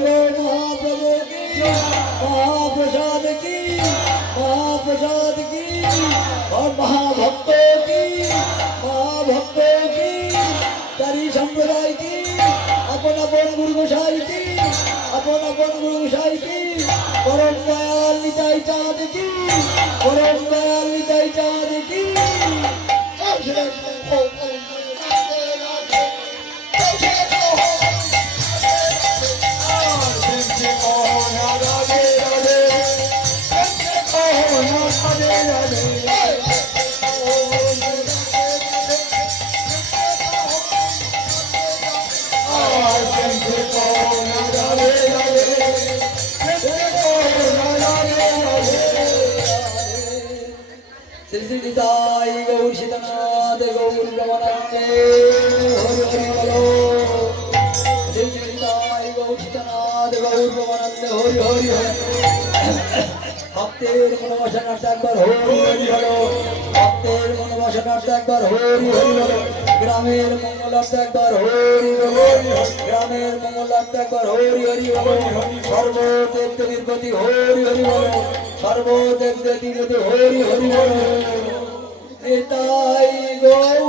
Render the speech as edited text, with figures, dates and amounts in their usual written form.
गौर महाप्रभु की महाप्रसाद की महाप्रसाद की और महाभक्तों की तारी संप्रदाय की अपन अपन गुरु गोसाई की अपन अपन गुरु गोसाई की परम दयाल निताई चाँद की परम दयाल निताई चाँद की श्रीदाई गौर सीतानाथ गौर रमनाथे हरि हरि बोलो श्रीदाई गौर सीतानाथ गौर रमनाथे हरि हरि भक्तेर मनोवासनार्थ एकबार हरि हरि बोलो भक्तेर मनोवासनार्थ एकबार हरि हरि बोलो ग्रामेर मंगलार्थ एकबार हरि बोलो ग्रामेर मंगलार्थ एकबार हरि हरि बोलो सर्वदेव देवीर प्रति हरि हरि बोलो सर्वदेव देवीर प्रति हरि हरि बोलो निताई गौर